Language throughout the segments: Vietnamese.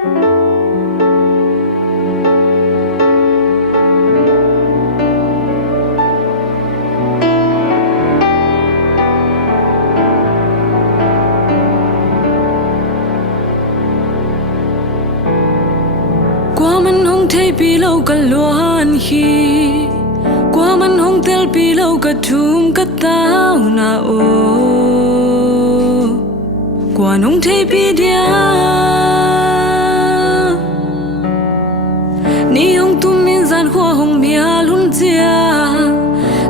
qua mình không thấy bị lâu cả loan khi qua mình không tel bị lâu cả thum cả tao na ô qua không thấy bị dia ni không tum min gian khoa hồng mía lún chia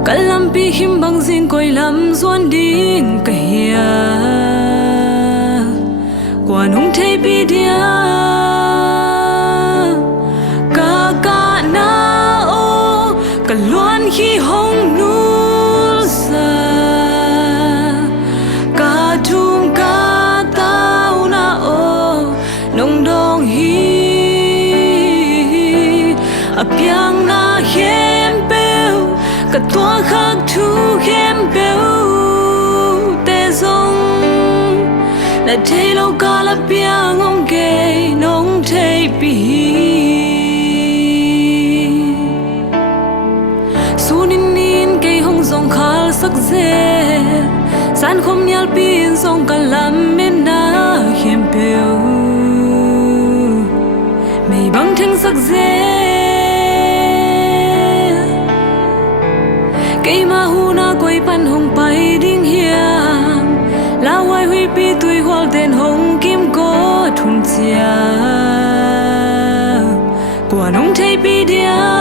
cả lam bị him bằng zin coi lam doan đinh cả hia qua không thấy bị dia khi hong nu sa cả thum cả tao na ô nong dong hi apiang na hem beu cả tua khắc thu hem beu te zong la te lo cả la piang ong ke nong te pi song khal sắc dê san không nhal pin song cả lam men na hem peu mây băng thăng sắc dê cây ma hu na quay pan hồng bay đinh hiang la hoài huy pi tuổi hoal den hồng kim có thun chia qua nông thấy pi dia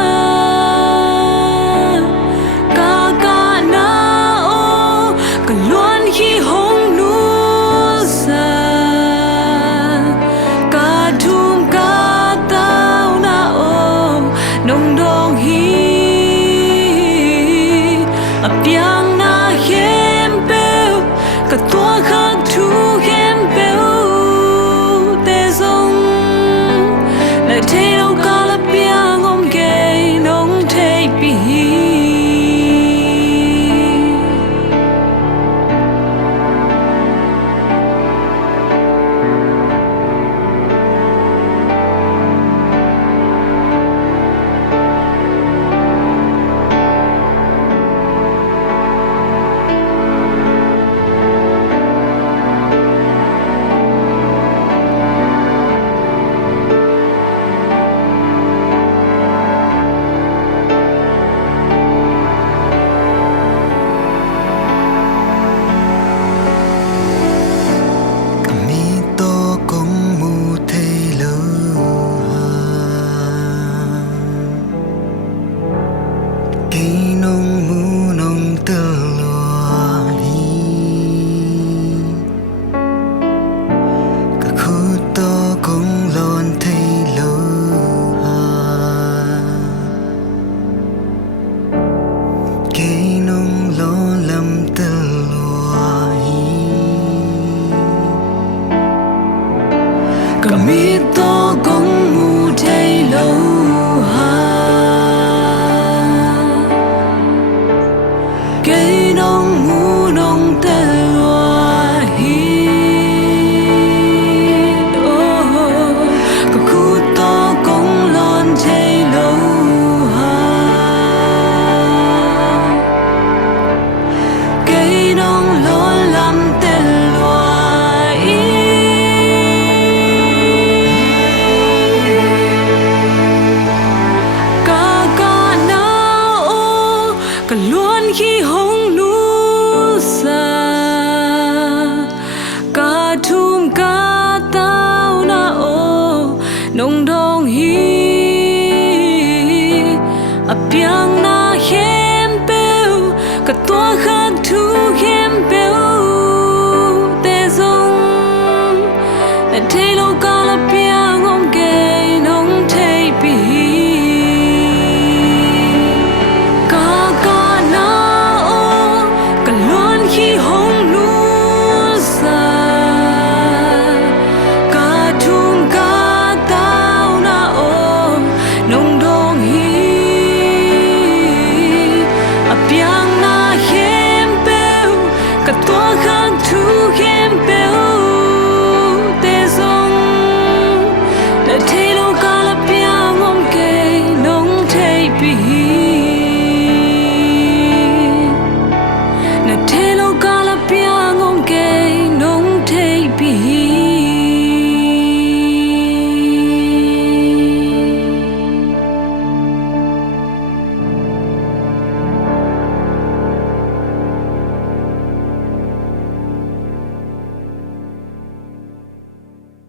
apiang na hem beu cả tua khắc thu hem beu te zong lại thấy đâu cả là piang om ke nong thấy pi mi to công mu thay lâu ha cây nong mu nong tê loa hi có khu to công lon thay lâu ha cây nong lon làm tê loa khi hong nu sa cả thum cả tao na ô nong dong hi apiang na hem peu cả tua khắc thu hem peu te zong la te lo ka